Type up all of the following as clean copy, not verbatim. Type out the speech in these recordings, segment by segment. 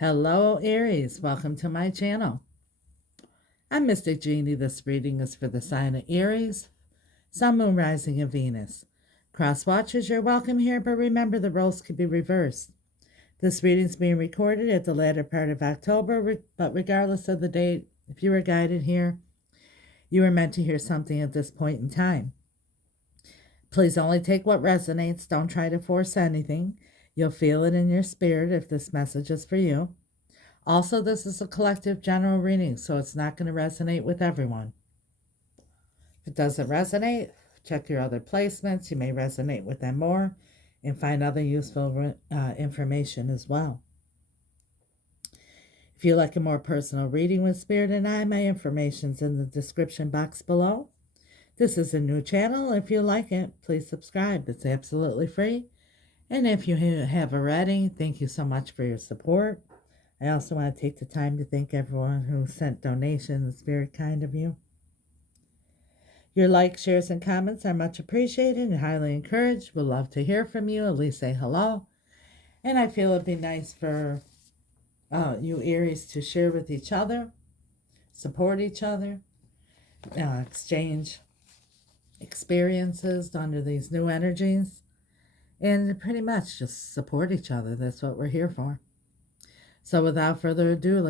Hello, Aries. Welcome to my channel. I'm Mystic Jeannie. This reading is for the sign of Aries, Sun, Moon, Rising, and Venus. Cross watchers, you're welcome here, but remember the roles could be reversed. This reading is being recorded at the latter part of October, but regardless of the date, if you were guided here, you were meant to hear something at this point in time. Please only take what resonates. Don't try to force anything. You'll feel it in your spirit if this message is for you. Also, this is a collective general reading, so it's not going to resonate with everyone. If it doesn't resonate, check your other placements. You may resonate with them more and find other useful information as well. If you like a more personal reading with Spirit and I, my information's in the description box below. This is a new channel. If you like it, please subscribe. It's absolutely free. And if you have already, thank you so much for your support. I also want to take the time to thank everyone who sent donations. It's very kind of you. Your likes, shares, and comments are much appreciated and highly encouraged. We'd love to hear from you. At least say hello. And I feel it'd be nice for you Aries to share with each other, support each other, exchange experiences under these new energies, and pretty much just support each other. That's what we're here for. So without further ado,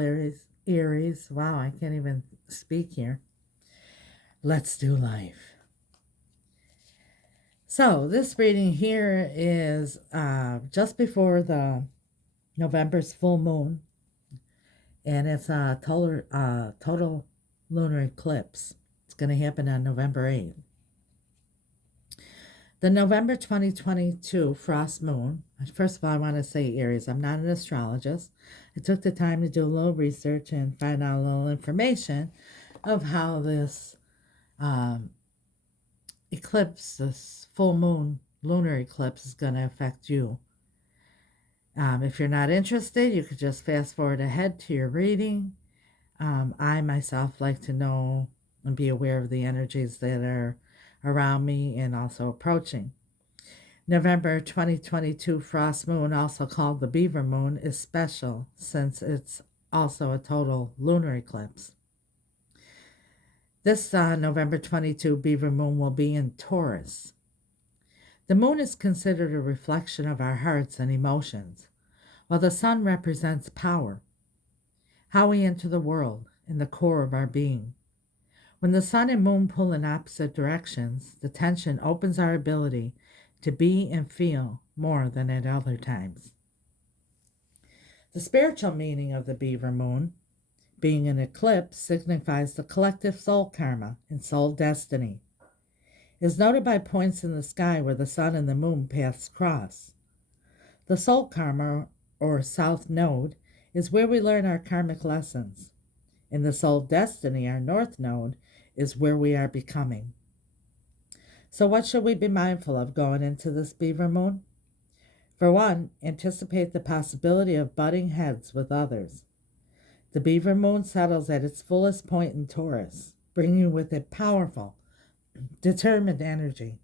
Aries, wow, I can't even speak here. Let's do life. So this reading here is just before the November's full moon, and it's a total lunar eclipse. It's going to happen on November 8th. The November 2022 frost moon, first of all, I want to say, Aries, I'm not an astrologist. I took the time to do a little research and find out a little information of how this eclipse, this full moon lunar eclipse, is going to affect you. If you're not interested, you could just fast forward ahead to your reading. I myself like to know and be aware of the energies that are around me and also approaching. November 2022 frost moon, also called the beaver moon, is special since it's also a total lunar eclipse. This November 22 beaver moon will be in Taurus. The moon is considered a reflection of our hearts and emotions, while the sun represents power, how we enter the world, and the core of our being. When the sun and moon pull in opposite directions, the tension opens our ability to be and feel more than at other times. The spiritual meaning of the beaver moon, being an eclipse, signifies the collective soul karma and soul destiny. It is noted by points in the sky where the sun and the moon paths cross. The soul karma, or south node, is where we learn our karmic lessons. In the soul destiny, our north node, is where we are becoming. So what should we be mindful of going into this beaver moon? For one, anticipate the possibility of butting heads with others. The beaver moon settles at its fullest point in Taurus, bringing with it powerful, determined energy,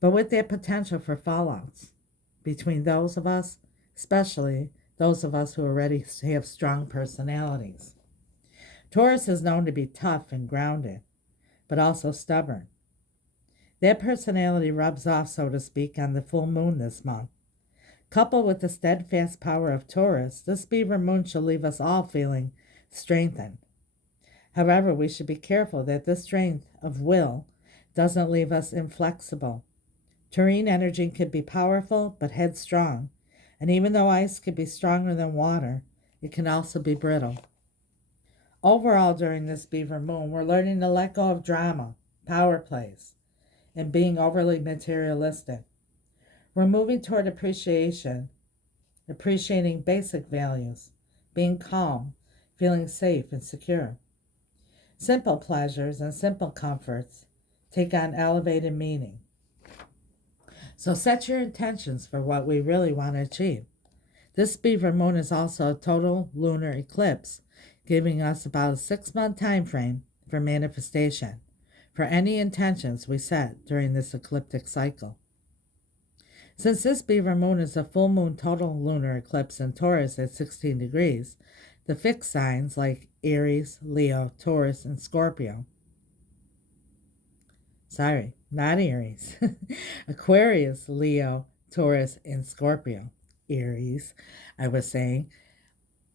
but with that potential for fallouts between those of us, especially those of us who already have strong personalities. Taurus is known to be tough and grounded, but also stubborn. That personality rubs off, so to speak, on the full moon this month. Coupled with the steadfast power of Taurus, this beaver moon shall leave us all feeling strengthened. However, we should be careful that this strength of will doesn't leave us inflexible. Taurine energy can be powerful but headstrong, and even though ice can be stronger than water, it can also be brittle. Overall, during this beaver moon, we're learning to let go of drama, power plays, and being overly materialistic. We're moving toward appreciation, appreciating basic values, being calm, feeling safe and secure. Simple pleasures and simple comforts take on elevated meaning. So set your intentions for what we really want to achieve. This beaver moon is also a total lunar eclipse, giving us about a 6-month time frame for manifestation for any intentions we set during this ecliptic cycle. Since this beaver moon is a full moon total lunar eclipse in Taurus at 16 degrees, the fixed signs like Aries, Leo, Taurus, and Scorpio. Sorry, not Aries. Aquarius, Leo, Taurus, and Scorpio. Aries, I was saying,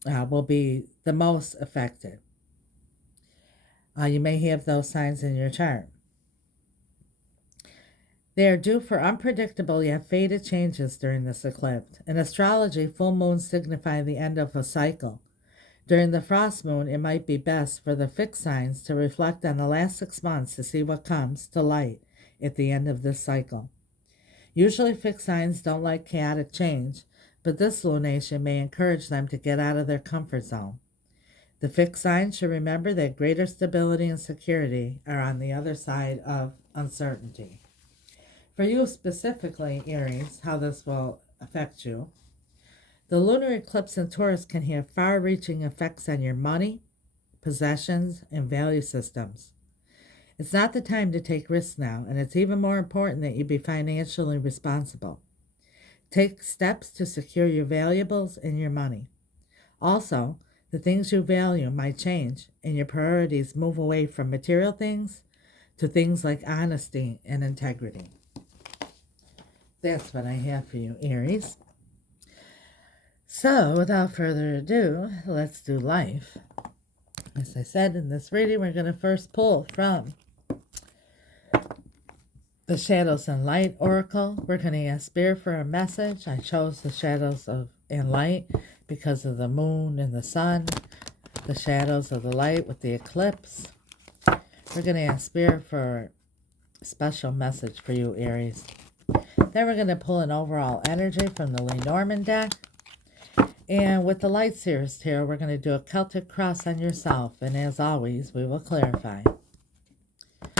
will be the most affected. You may have those signs in your chart. They are due for unpredictable yet fated changes during this eclipse. In astrology, full moons signify the end of a cycle. During the frost moon, it might be best for the fixed signs to reflect on the last 6 months to see what comes to light at the end of this cycle. Usually, fixed signs don't like chaotic change, but this lunation may encourage them to get out of their comfort zone. The fixed signs should remember that greater stability and security are on the other side of uncertainty. For you specifically, Aries, how this will affect you. The lunar eclipse in Taurus can have far-reaching effects on your money, possessions, and value systems. It's not the time to take risks now, and it's even more important that you be financially responsible. Take steps to secure your valuables and your money. Also, the things you value might change, and your priorities move away from material things to things like honesty and integrity. That's what I have for you, Aries. So, without further ado, let's do life. As I said in this reading, we're going to first pull from the Shadows and Light Oracle. We're going to ask Spirit for a message. I chose the Shadows and Light because of the moon and the sun, the shadows of the light with the eclipse. We're going to ask Spirit for a special message for you, Aries. Then we're going to pull an overall energy from the Lenormand deck. And with the Light Seers Tarot, we're going to do a Celtic cross on yourself. And as always, we will clarify.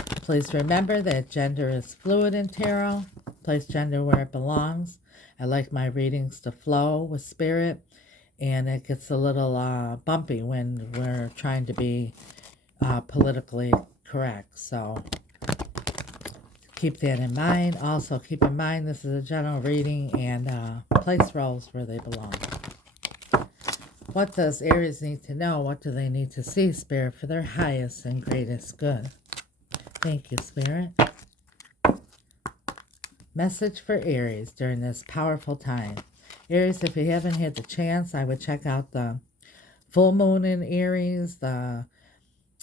Please remember that gender is fluid in tarot. Place gender where it belongs. I like my readings to flow with spirit. And it gets a little bumpy when we're trying to be politically correct. So keep that in mind. Also, keep in mind this is a general reading and place roles where they belong. What does Aries need to know? What do they need to see, Spirit, for their highest and greatest good? Thank you, Spirit. Message for Aries during this powerful time. Aries, if you haven't had the chance, I would check out the full moon in Aries, the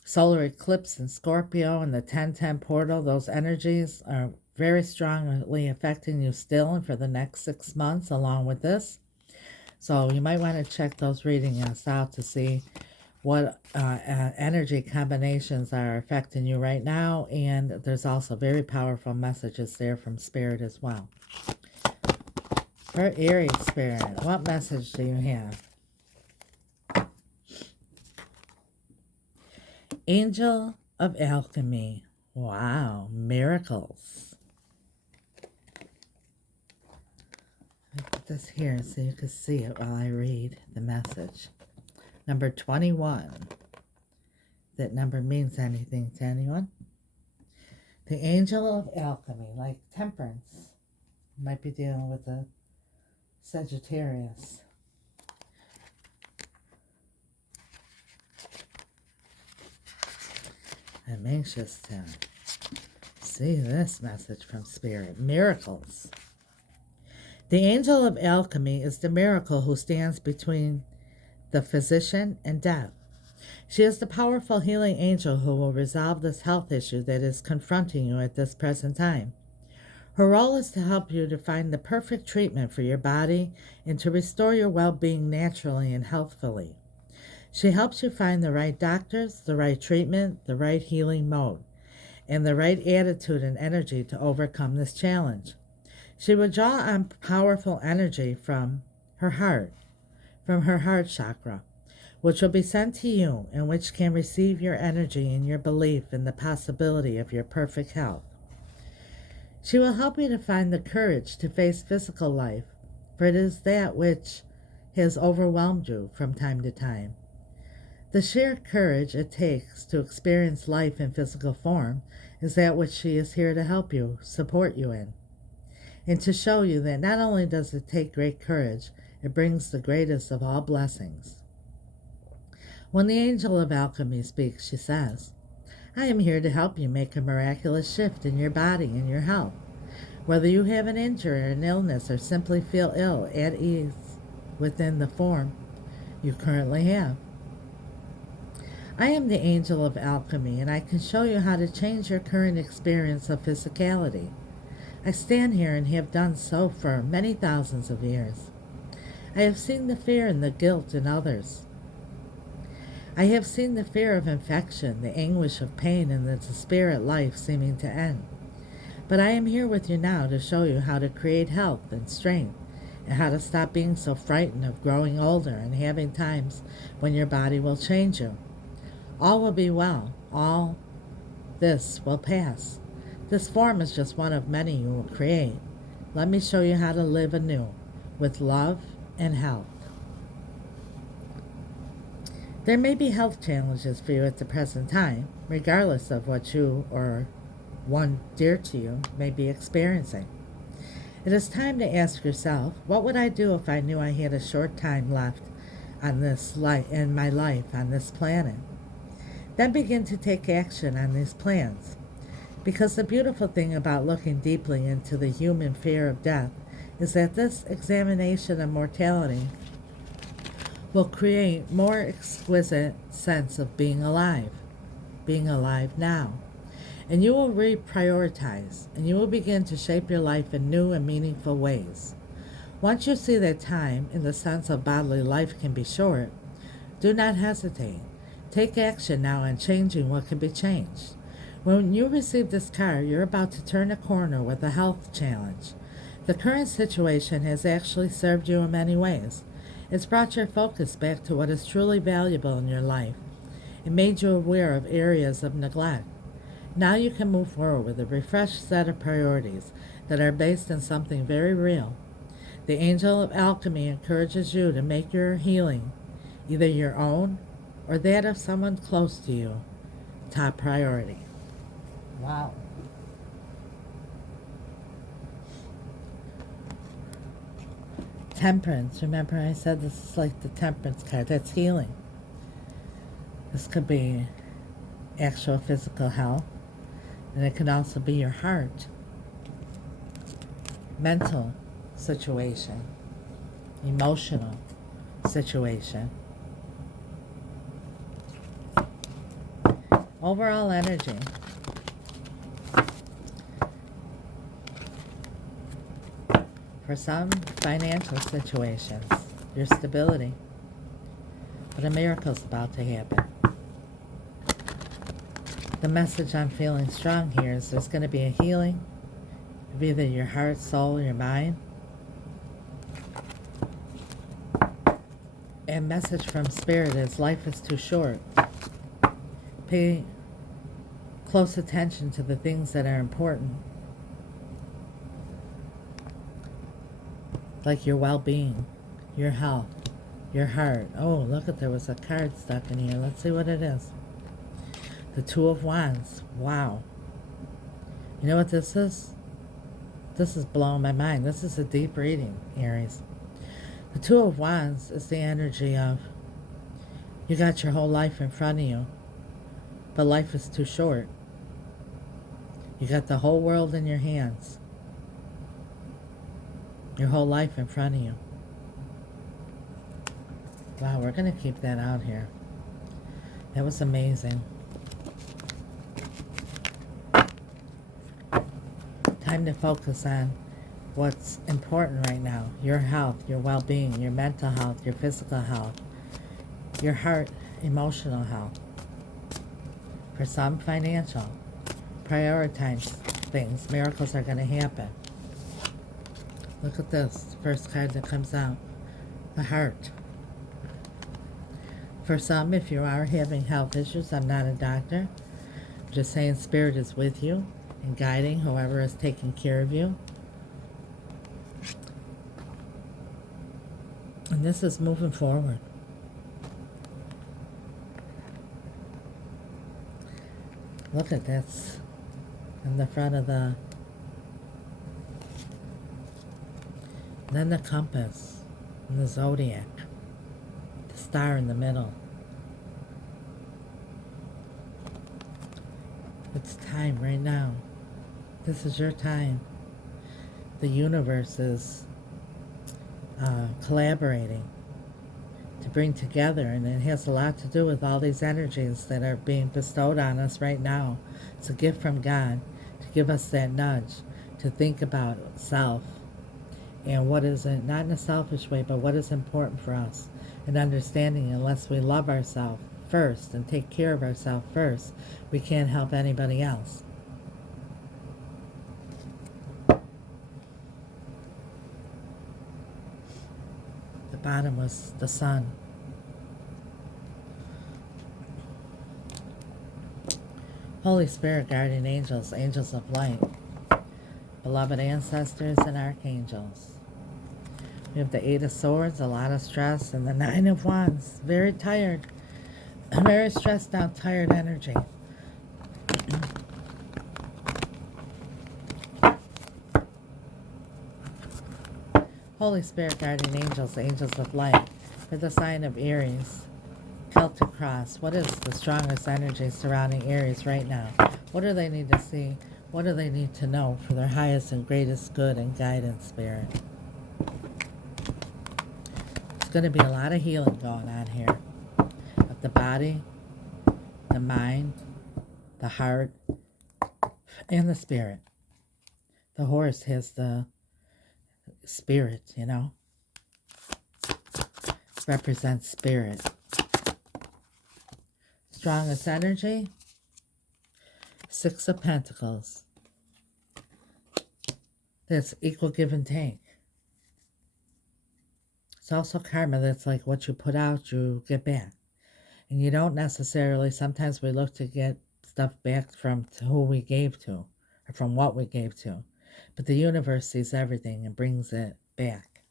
solar eclipse in Scorpio, and the 10-10 portal. Those energies are very strongly affecting you still and for the next 6 months along with this. So you might want to check those readings out to see what energy combinations are affecting you right now. And there's also very powerful messages there from Spirit as well. For Aries, Spirit, what message do you have? Angel of Alchemy. Wow, miracles. I'll put this here so you can see it while I read the message. Number 21. That number means anything to anyone. The Angel of Alchemy, like temperance. Might be dealing with a Sagittarius. I'm anxious to see this message from Spirit. Miracles. The Angel of Alchemy is the miracle who stands between the physician and death. She is the powerful healing angel who will resolve this health issue that is confronting you at this present time. Her role is to help you to find the perfect treatment for your body and to restore your well-being naturally and healthfully. She helps you find the right doctors, the right treatment, the right healing mode, and the right attitude and energy to overcome this challenge. She will draw on powerful energy from her heart chakra, which will be sent to you and which can receive your energy and your belief in the possibility of your perfect health. She will help you to find the courage to face physical life, for it is that which has overwhelmed you from time to time. The sheer courage it takes to experience life in physical form is that which she is here to help you, support you in. and to show you that not only does it take great courage, it brings the greatest of all blessings. When the angel of alchemy speaks, she says, I am here to help you make a miraculous shift in your body and your health. Whether you have an injury or an illness or simply feel ill at ease within the form you currently have. I am the angel of alchemy, and I can show you how to change your current experience of physicality. I stand here and have done so for many thousands of years. I have seen the fear and the guilt in others. I have seen the fear of infection, the anguish of pain, and the despair at life seeming to end. But I am here with you now to show you how to create health and strength, and how to stop being so frightened of growing older and having times when your body will change you. All will be well. All this will pass. This form is just one of many you will create. Let me show you how to live anew, with love and health. There may be health challenges for you at the present time, regardless of what you or one dear to you may be experiencing. It is time to ask yourself, what would I do if I knew I had a short time left on this in my life on this planet? Then begin to take action on these plans. Because the beautiful thing about looking deeply into the human fear of death is that this examination of mortality will create more exquisite sense of being alive now. And you will reprioritize, and you will begin to shape your life in new and meaningful ways. Once you see that time, in the sense of bodily life, can be short, do not hesitate. Take action now on changing what can be changed. When you receive this card, you're about to turn a corner with a health challenge. The current situation has actually served you in many ways. It's brought your focus back to what is truly valuable in your life. It made you aware of areas of neglect. Now you can move forward with a refreshed set of priorities that are based on something very real. The angel of alchemy encourages you to make your healing, either your own or that of someone close to you, top priority. Wow. Temperance. Remember I said this is like the temperance card. That's healing. This could be actual physical health. And it can also be your heart, mental situation, emotional situation, overall energy. For some, financial situations, your stability. But a miracle's about to happen. The message I'm feeling strong here is there's going to be a healing of either your heart, soul, or your mind. And message from Spirit is life is too short. Pay close attention to the things that are important. Like your well-being, your health, your heart. Oh, look, there was a card stuck in here. Let's see what it is. The Two of Wands. Wow. You know what this is? This is blowing my mind. This is a deep reading, Aries. The Two of Wands is the energy of you got your whole life in front of you, but life is too short. You got the whole world in your hands. Your whole life in front of you. Wow, we're going to keep that out here. That was amazing. Time to focus on what's important right now. Your health, your well-being, your mental health, your physical health, your heart, emotional health. For some, financial. Prioritize things. Miracles are going to happen. Look at this. First card that comes out. The heart. For some, if you are having health issues, I'm not a doctor. I'm just saying Spirit is with you and guiding whoever is taking care of you. And this is moving forward. Look at this in the front of the then the compass and the zodiac, the star in the middle. It's time right now. This is your time. The universe is collaborating to bring together, and it has a lot to do with all these energies that are being bestowed on us right now. It's a gift from God to give us that nudge to think about self and what isn't, not in a selfish way, but what is important for us, and understanding unless we love ourselves first and take care of ourselves first, we can't help anybody else. The bottom was the sun. Holy Spirit, guardian angels, angels of light, beloved ancestors and archangels. We have the Eight of Swords, a lot of stress, and the Nine of Wands. Very tired, very stressed out, tired energy. Holy Spirit, guardian angels, angels of light, for the sign of Aries. Celtic cross. What is the strongest energy surrounding Aries right now? What do they need to see? What do they need to know for their highest and greatest good and guidance, Spirit? There's going to be a lot of healing going on here. Of the body, the mind, the heart, and the spirit. The horse has the spirit, you know. Represents spirit. Strongest energy, Six of Pentacles. That's equal give and take. It's also karma. That's like what you put out, you get back. And you don't necessarily, sometimes we look to get stuff back from who we gave to, or from what we gave to. But the universe sees everything and brings it back.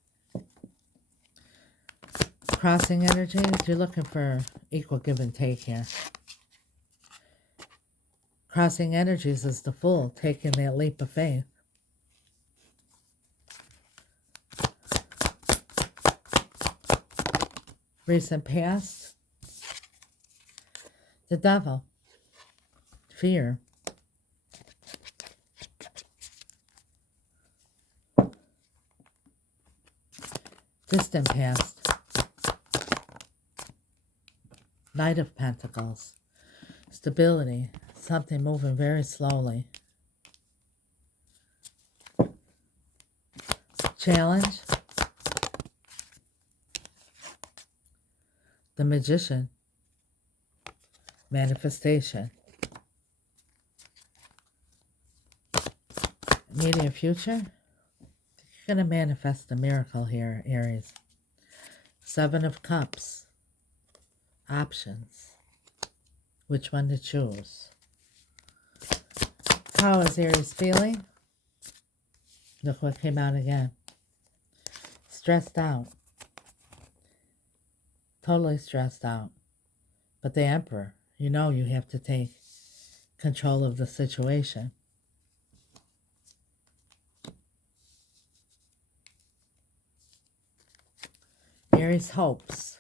Crossing energies, you're looking for equal give and take here. Crossing energies is the Fool, taking that leap of faith. Recent past, the Devil, fear. Distant past, Knight of Pentacles, stability, something moving very slowly. Challenge, the Magician, manifestation. Immediate future, you're going to manifest a miracle here, Aries. Seven of Cups, options. Which one to choose? How is Aries feeling? Look what came out again. Stressed out. Totally stressed out. But the Emperor, you know you have to take control of the situation. Aries hopes.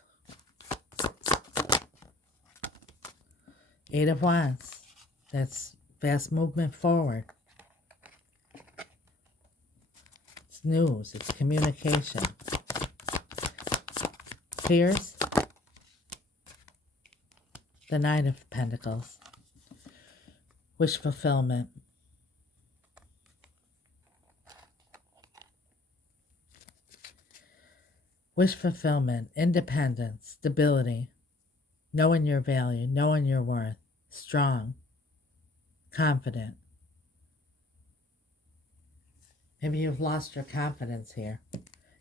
Eight of Wands. That's fast movement forward. It's news. It's communication. Fears. The Nine of Pentacles. Wish fulfillment. Wish fulfillment, independence, stability, knowing your value, knowing your worth, strong, confident. Maybe you've lost your confidence here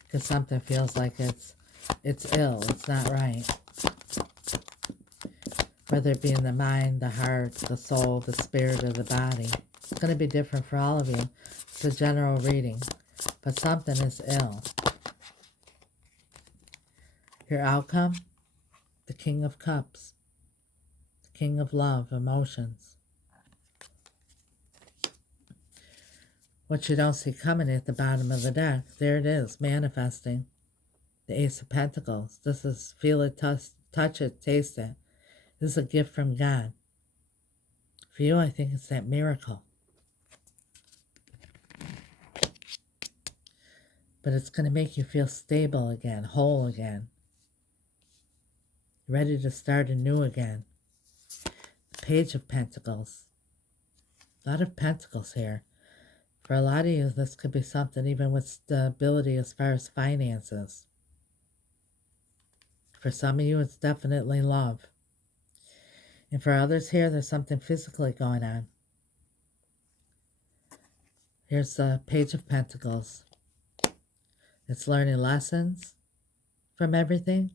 because something feels like it's ill, it's not right. Whether it be in the mind, the heart, the soul, the spirit, or the body. It's going to be different for all of you. It's a general reading, but something is ill. Your outcome, the King of Cups, the King of Love, emotions. What you don't see coming at the bottom of the deck, there it is, manifesting. The Ace of Pentacles. This is feel it, touch it, taste it. This is a gift from God. For you, I think it's that miracle. But it's going to make you feel stable again, whole again. Ready to start anew again. The Page of Pentacles. A lot of pentacles here. For a lot of you, this could be something even with stability as far as finances. For some of you, it's definitely love. And for others here, there's something physically going on. Here's the Page of Pentacles. It's learning lessons from everything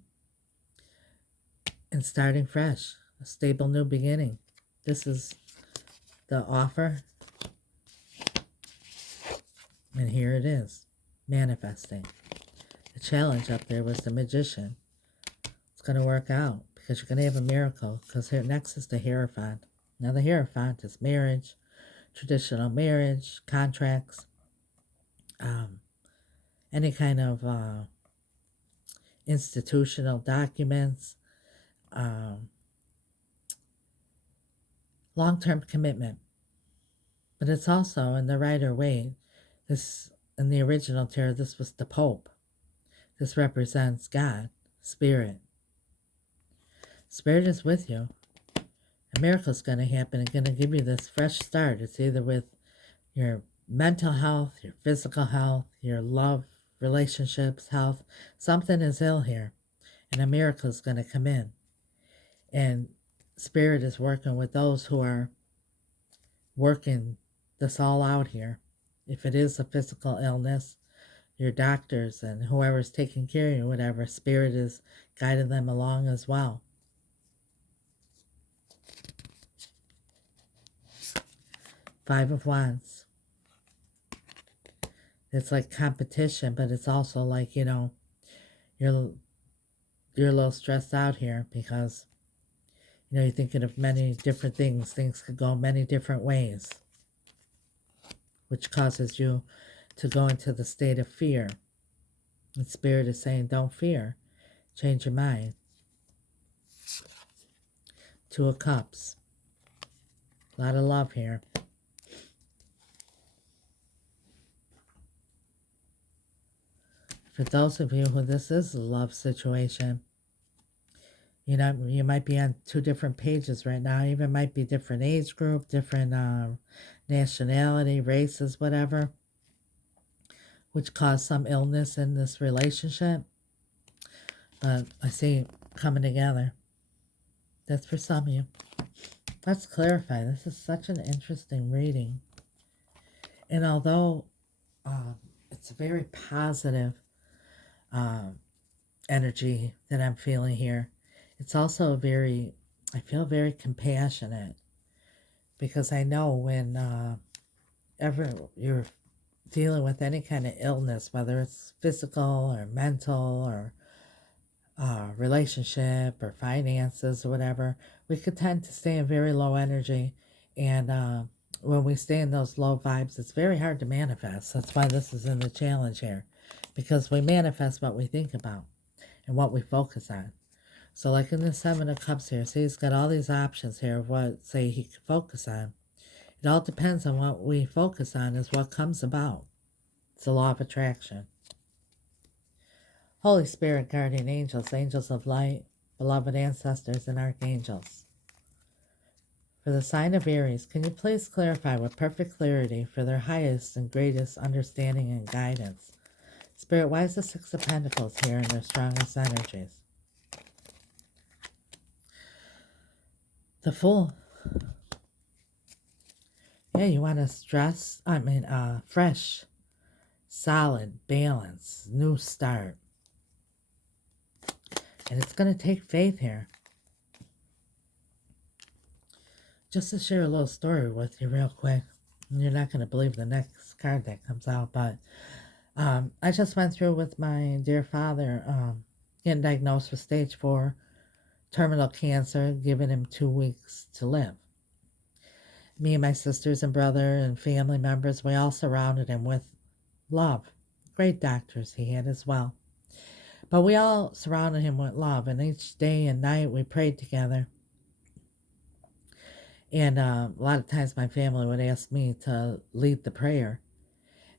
and starting fresh. A stable new beginning. This is the offer. And here it is. Manifesting. The challenge up there was the Magician. It's going to work out because you're going to have a miracle. Because here next is the Hierophant. Now the Hierophant is marriage, traditional marriage, contracts, any kind of institutional documents, long-term commitment. But it's also in the Rider Waite. This in the original tarot, this was the Pope. This represents God, Spirit. Spirit is with you. A miracle is going to happen and going to give you this fresh start. It's either with your mental health, your physical health, your love, relationships, health. Something is ill here, and a miracle is going to come in. And Spirit is working with those who are working this all out here. If it is a physical illness, your doctors and whoever's taking care of you, whatever, Spirit is guiding them along as well. Five of Wands. It's like competition, but it's also like, you know, you're a little stressed out here because, you know, you're thinking of many different things. Things could go many different ways, which causes you to go into the state of fear. And Spirit is saying, don't fear. Change your mind. Two of Cups. A lot of love here. For those of you who this is a love situation, you know, you might be on two different pages right now. Even might be different age group, different nationality, races, whatever, which caused some illness in this relationship. But I see coming together. That's for some of you. Let's clarify. This is such an interesting reading. And although it's a very positive energy that I'm feeling here, it's also I feel very compassionate, because I know when ever you're dealing with any kind of illness, whether it's physical or mental or relationship or finances or whatever, we could tend to stay in very low energy. And when we stay in those low vibes, it's very hard to manifest. That's why this is in the challenge here, because we manifest what we think about and what we focus on. So like in the Seven of Cups here, see, he's got all these options here of what, say, he could focus on. It all depends on what we focus on is what comes about. It's the law of attraction. Holy Spirit, guardian angels, angels of light, beloved ancestors, and archangels. For the sign of Aries, can you please clarify with perfect clarity for their highest and greatest understanding and guidance? Spirit, why is the Six of Pentacles here in their strongest energies? The Fool. Yeah, you want to fresh, solid, balance, new start. And it's going to take faith here. Just to share a little story with you real quick. You're not going to believe the next card that comes out, but I just went through with my dear father getting diagnosed with stage 4 terminal cancer, giving him 2 weeks to live. Me and my sisters and brother and family members, we all surrounded him with love. Great doctors he had as well. But we all surrounded him with love, and each day and night we prayed together. And a lot of times my family would ask me to lead the prayer.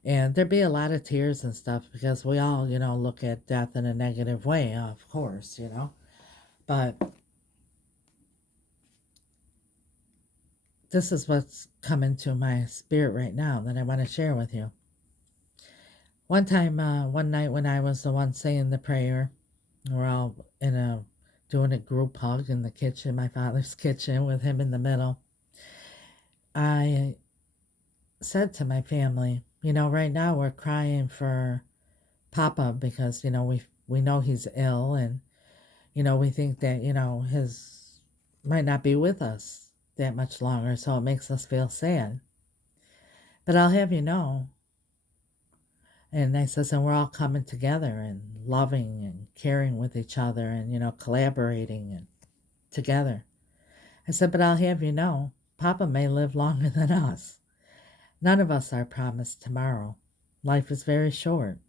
And there'd be a lot of tears and stuff because we all, look at death in a negative way, of course. But this is what's coming to my spirit right now that I want to share with you. One time, one night when I was the one saying the prayer, we're all doing a group hug in the kitchen, my father's kitchen, with him in the middle. I said to my family, right now we're crying for Papa because we know he's ill, and we think that his might not be with us that much longer, so it makes us feel sad. But I'll have you know, and I says, and we're all coming together and loving and caring with each other and collaborating and together. I said, but I'll have you know, Papa may live longer than us. None of us are promised tomorrow. Life is very short.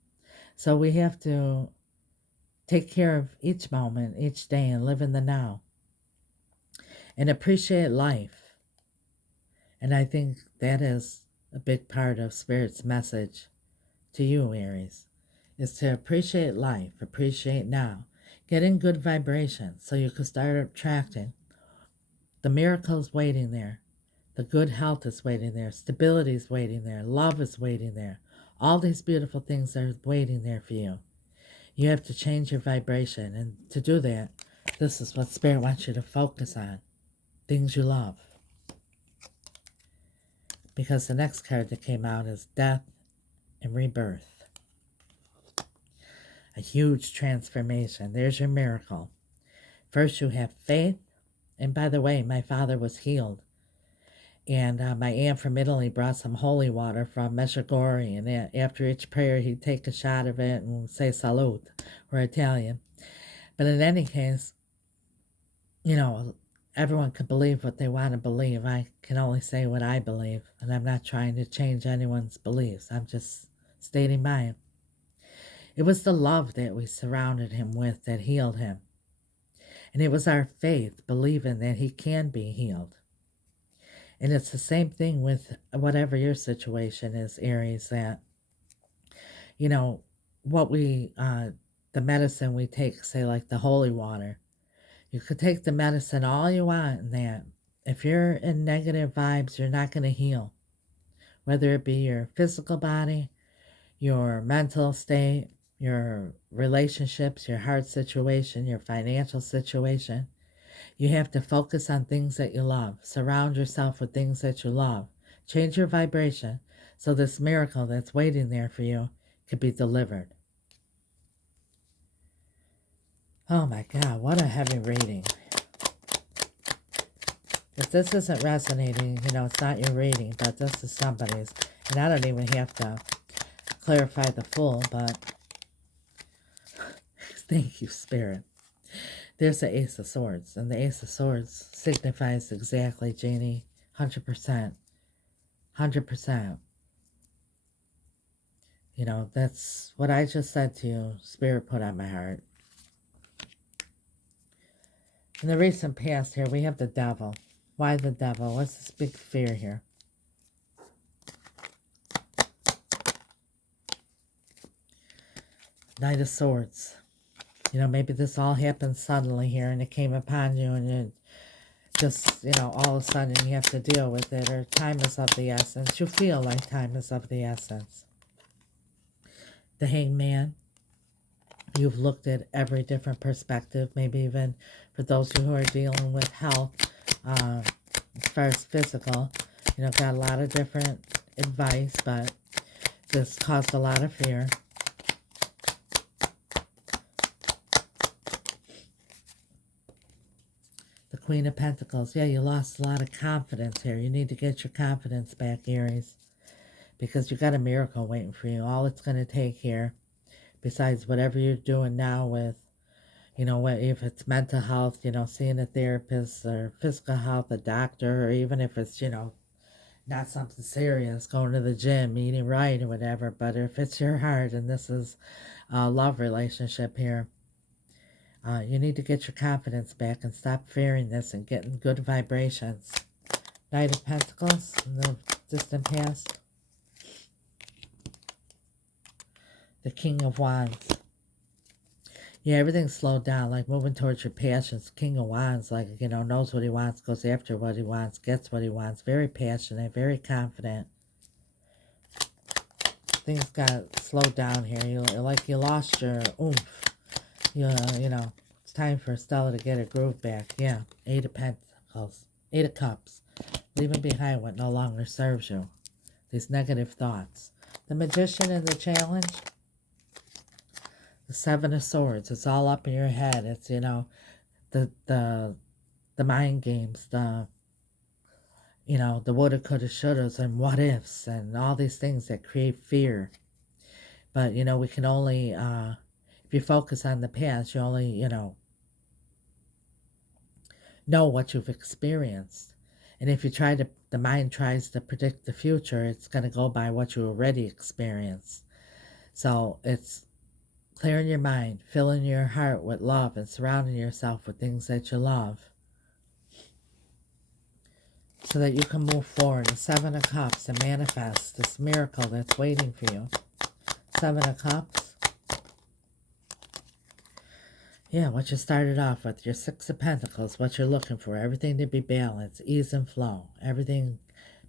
So we have to take care of each moment, each day, and live in the now and appreciate life. And I think that is a big part of Spirit's message to you, Aries, is to appreciate life, appreciate now, get in good vibrations so you can start attracting the miracles waiting there. The good health is waiting there. Stability is waiting there. Love is waiting there. All these beautiful things are waiting there for you. You have to change your vibration. And to do that, this is what Spirit wants you to focus on. Things you love. Because the next card that came out is Death and Rebirth. A huge transformation. There's your miracle. First you have faith. And by the way, my father was healed. And my aunt from Italy brought some holy water from Medjugorje, and after each prayer, he'd take a shot of it and say salute. We're Italian. But in any case, everyone can believe what they want to believe. I can only say what I believe, and I'm not trying to change anyone's beliefs. I'm just stating mine. It was the love that we surrounded him with that healed him. And it was our faith, believing that he can be healed. And it's the same thing with whatever your situation is, Aries, that, what the medicine we take, say like the holy water, you could take the medicine all you want and that. If you're in negative vibes, you're not going to heal. Whether it be your physical body, your mental state, your relationships, your heart situation, your financial situation. You have to focus on things that you love. Surround yourself with things that you love. Change your vibration so this miracle that's waiting there for you can be delivered. Oh my God, what a heavy reading. If this isn't resonating, it's not your reading, but this is somebody's. And I don't even have to clarify the full, but thank you, Spirit. There's the Ace of Swords, and the Ace of Swords signifies exactly, Jeannie, 100%. 100%. That's what I just said to you. Spirit put on my heart. In the recent past here, we have the Devil. Why the Devil? What's this big fear here? Knight of Swords. Maybe this all happened suddenly here and it came upon you and it just, all of a sudden you have to deal with it, or time is of the essence. You feel like time is of the essence. The Hangman. You've looked at every different perspective, maybe even for those who are dealing with health, as far as physical, got a lot of different advice, but this caused a lot of fear. The Queen of Pentacles. Yeah, you lost a lot of confidence here. You need to get your confidence back, Aries, because you got a miracle waiting for you. All it's going to take here, besides whatever you're doing now with, if it's mental health, seeing a therapist, or physical health, a doctor, or even if it's, Not something serious, going to the gym, eating right or whatever, but if it's your heart and this is a love relationship here, you need to get your confidence back and stop fearing this and getting good vibrations. Knight of Pentacles in the distant past. The King of Wands. Yeah, everything's slowed down, like moving towards your passions. King of Wands, like, you know, knows what he wants, goes after what he wants, gets what he wants. Very passionate, very confident. Things got slowed down here. You lost your oomph. You know, it's time for Stella to get her groove back. Yeah, 8 of Pentacles. 8 of Cups. Leaving behind what no longer serves you. These negative thoughts. The Magician and the Challenge. The 7 of Swords. It's all up in your head. It's, you know, the mind games, you know, the woulda, coulda, shouldas, and what ifs, and all these things that create fear. But, you know, we can only, if you focus on the past, you only, you know what you've experienced. And if you try to, the mind tries to predict the future, it's going to go by what you already experienced. So it's clearing your mind, filling your heart with love, and surrounding yourself with things that you love, so that you can move forward. The 7 of Cups and manifest this miracle that's waiting for you. 7 of Cups. Yeah, what you started off with. Your 6 of Pentacles, what you're looking for. Everything to be balanced, ease and flow. Everything,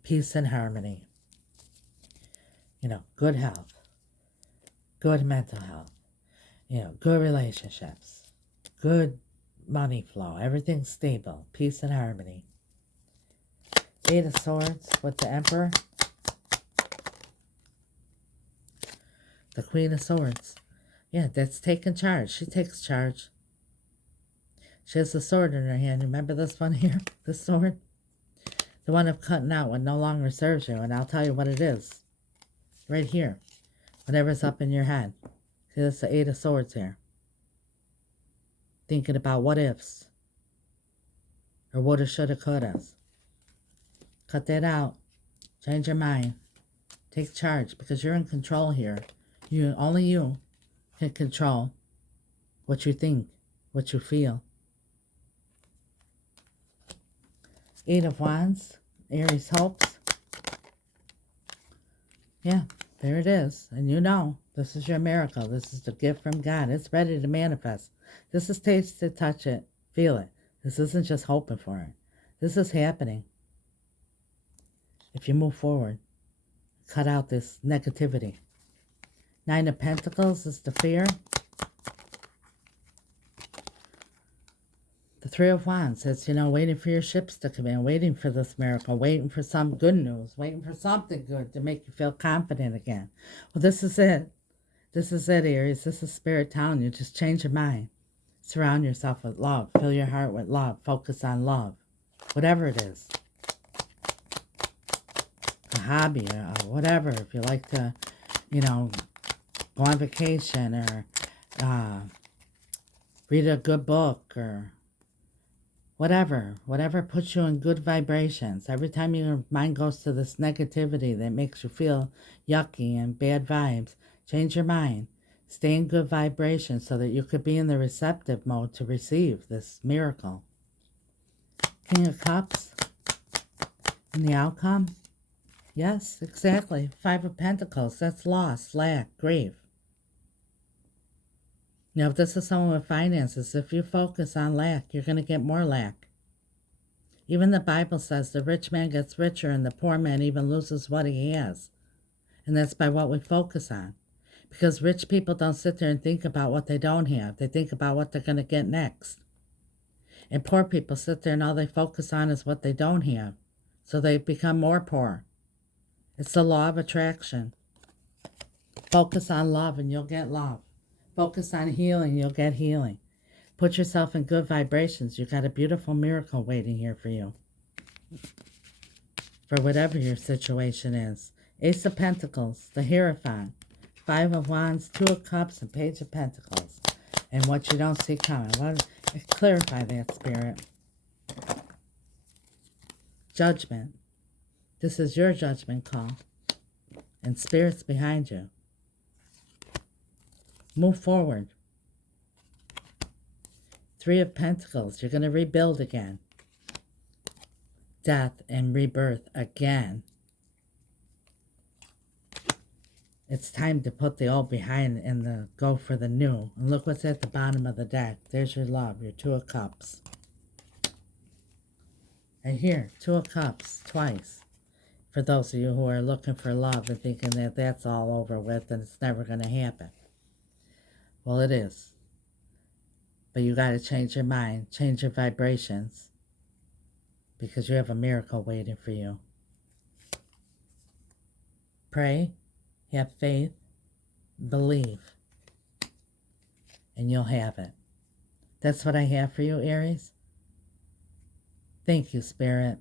peace and harmony. You know, good health. Good mental health. You know, good relationships. Good money flow. Everything's stable. Peace and harmony. 8 of Swords with the Emperor. The Queen of Swords. Yeah, that's taking charge. She takes charge. She has the sword in her hand. Remember this one here? This sword? The one of cutting out what no longer serves you. And I'll tell you what it is. Right here. Whatever's up in your head. See, that's the 8 of Swords here. Thinking about what ifs. Or woulda, shoulda, couldas. Cut that out. Change your mind. Take charge, because you're in control here. Only you can control what you think, what you feel. 8 of Wands. Aries hopes. Yeah, there it is. And you know, this is your miracle. This is the gift from God. It's ready to manifest. This is taste it, touch it, feel it. This isn't just hoping for it. This is happening. If you move forward, cut out this negativity. 9 of Pentacles is the fear. The 3 of Wands says, you know, waiting for your ships to come in, waiting for this miracle, waiting for some good news, waiting for something good to make you feel confident again. Well, this is it. This is it, Aries. This is Spirit telling you. Just change your mind. Surround yourself with love. Fill your heart with love. Focus on love. Whatever it is. A hobby or whatever. If you like to, you know, go on vacation or read a good book or whatever puts you in good vibrations. Every time your mind goes to this negativity that makes you feel yucky and bad vibes, change your mind. Stay in good vibrations so that you could be in the receptive mode to receive this miracle. King of Cups and the outcome. Yes, exactly. 5 of Pentacles. That's loss, lack, grief. Now, if this is someone with finances, if you focus on lack, you're going to get more lack. Even the Bible says the rich man gets richer and the poor man even loses what he has. And that's by what we focus on. Because rich people don't sit there and think about what they don't have. They think about what they're going to get next. And poor people sit there and all they focus on is what they don't have. So they become more poor. It's the law of attraction. Focus on love and you'll get love. Focus on healing, you'll get healing. Put yourself in good vibrations. You've got a beautiful miracle waiting here for you. For whatever your situation is. Ace of Pentacles, the Hierophant, 5 of Wands, 2 of Cups, and Page of Pentacles. And what you don't see coming. Clarify that, Spirit. Judgment. This is your judgment call. And Spirit's behind you. Move forward. 3 of Pentacles. You're going to rebuild again. Death and rebirth again. It's time to put the old behind and go for the new. And look what's at the bottom of the deck. There's your love, your 2 of Cups. And here, 2 of Cups, twice. For those of you who are looking for love and thinking that that's all over with and it's never going to happen. Well, it is. But you got to change your mind, change your vibrations, because you have a miracle waiting for you. Pray, have faith, believe, and you'll have it. That's what I have for you, Aries. Thank you, Spirit.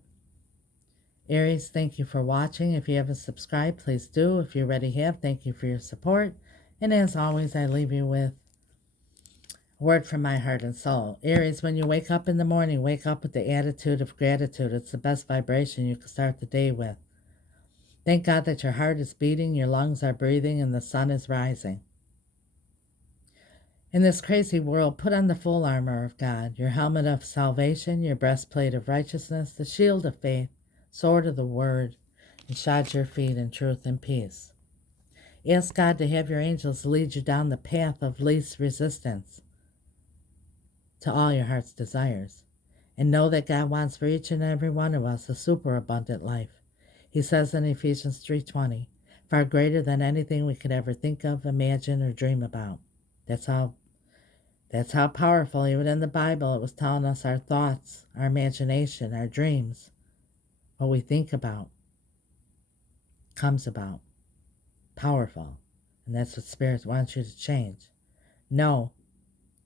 Aries, thank you for watching. If you haven't subscribed, please do. If you already have, thank you for your support. And as always, I leave you with a word from my heart and soul. Aries, when you wake up in the morning, wake up with the attitude of gratitude. It's the best vibration you can start the day with. Thank God that your heart is beating, your lungs are breathing, and the sun is rising. In this crazy world, put on the full armor of God, your helmet of salvation, your breastplate of righteousness, the shield of faith, sword of the word, and shod your feet in truth and peace. Ask God to have your angels lead you down the path of least resistance to all your heart's desires. And know that God wants for each and every one of us a superabundant life. He says in Ephesians 3:20, far greater than anything we could ever think of, imagine, or dream about. That's how powerful, even in the Bible, it was telling us our thoughts, our imagination, our dreams, what we think about, comes about. Powerful. And that's what Spirit wants you to change. Know,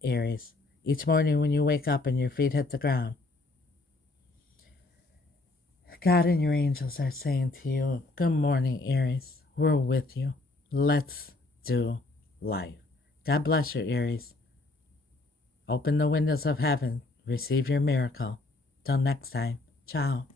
Aries, each morning when you wake up and your feet hit the ground, God and your angels are saying to you, good morning, Aries. We're with you. Let's do life. God bless you, Aries. Open the windows of heaven. Receive your miracle. Till next time. Ciao.